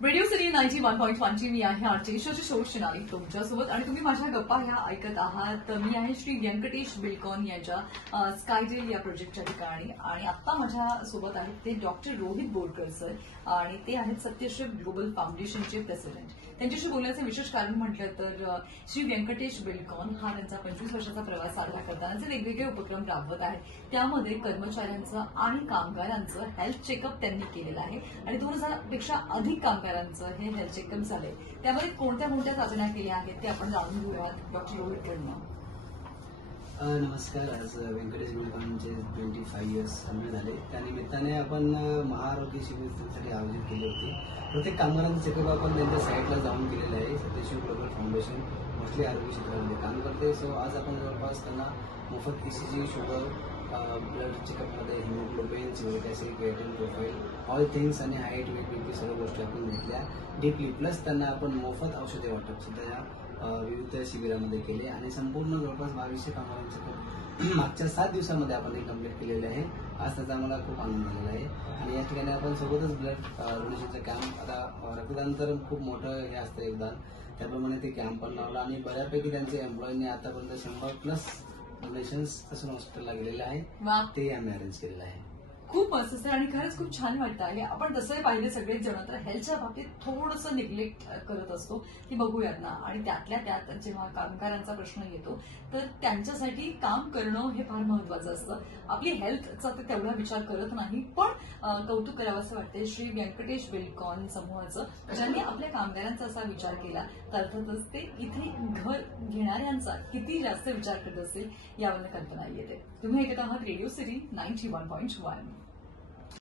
Radio city 91.1 ची मी आहे RJ Shonali तुमच्यासोबत आणि तुम्ही माझ्या गप्पा ह्या ऐकत आहात. मी आहे श्री व्यंकटेश बिल्कॉन यांच्या स्कायजेल या प्रोजेक्टच्या ठिकाणी आणि आता माझ्या सोबत आहेत ते डॉक्टर रोहित बोरकर सर आणि ते आहेत सत्यश्री ग्लोबल फाउंडेशनचे प्रेसिडेंट. त्यांच्याशी बोलण्याचं विशेष कारण म्हटलं तर श्री व्यंकटेश बिल्कॉन हा त्यांचा 25 वर्षाचा प्रवास साजरा करतानाचे वेगवेगळे उपक्रम राबवत आहेत. त्यामध्ये कर्मचाऱ्यांचं आणि कामगारांचं हेल्थ चेकअप त्यांनी केलेलं आहे आणि 2000 पेक्षा अधिक कामगारांचं हे हेल्थ चेकअप झालंय. त्यामध्ये कोणत्या कोणत्या चाचण्या केल्या आहेत ते आपण जाणून घेऊयात डॉक्टर रोहितकडनं. नमस्कार. आज व्यंकटेश बिल्कॉनचे 25 इयर्स साजरे झाले. त्यानिमित्ताने आपण महाआरोग्य शिबिरासाठी आयोजित केली होती. प्रत्येक कामगारांचं चेकअप आपण त्यांच्या साईटला जाऊन केलेलं आहे. सत्यश्री ग्लोबल फाउंडेशन मोस्टली आरोग्य क्षेत्रामध्ये काम करते. सो आज आपण जवळपास त्यांना मोफत ECG, शुगर, ब्लड चेकअपमध्ये हिमोग्लोबिन, सिलिक acid, creatine profile, all things आणि हाईट, वेट, BP सर्व गोष्टी आपण घेतल्या डीपली. प्लस त्यांना आपण मोफत औषधे वाटप सुद्धा या विविध शिबिरामध्ये केले आणि संपूर्ण जवळपास 2200 कामगारांचे मागच्या 7 दिवसामध्ये आपण हे कंप्लीट केलेले आहे. आज त्याचा आम्हाला खूप आनंद झालेला आहे आणि या ठिकाणी आपण सोबतच ब्लड डोनेशनचं कॅम्प, आता रक्तदान तर खूप मोठं हे असतं योगदान, त्याप्रमाणे ते कॅम्प पण लावला आणि बऱ्यापैकी त्यांचे एम्प्लॉईंनी आतापर्यंत 100+ डोनेशन्स तसं हॉस्पिटलला गेलेले आहे. ते आम्ही अरेंज केलेलं आहे. खूप मस्त सर आणि खरंच खूप छान वाटतं आहे. आपण तसंही पाहिले सगळेच जण तर हेल्थच्या बाबतीत थोडंसं निग्लेक्ट करत असतो की बघूयात ना, आणि त्यातल्या त्यात जेव्हा कामगारांचा प्रश्न येतो तर त्यांच्यासाठी काम करणं हे फार महत्वाचं असतं. आपली हेल्थचा ते तेवढा विचार करत नाही, पण कौतुक करावं असं वाटतं श्री व्यंकटेश बिल्कॉन समूहाचं, ज्यांनी आपल्या कामगारांचा असा विचार केला. तर अर्थातच ते इथे घर घेणाऱ्यांचा किती जास्त विचार करत असेल यावर कल्पना येते. तुम्ही ऐकत आहात रेडिओ सिटी 91.1.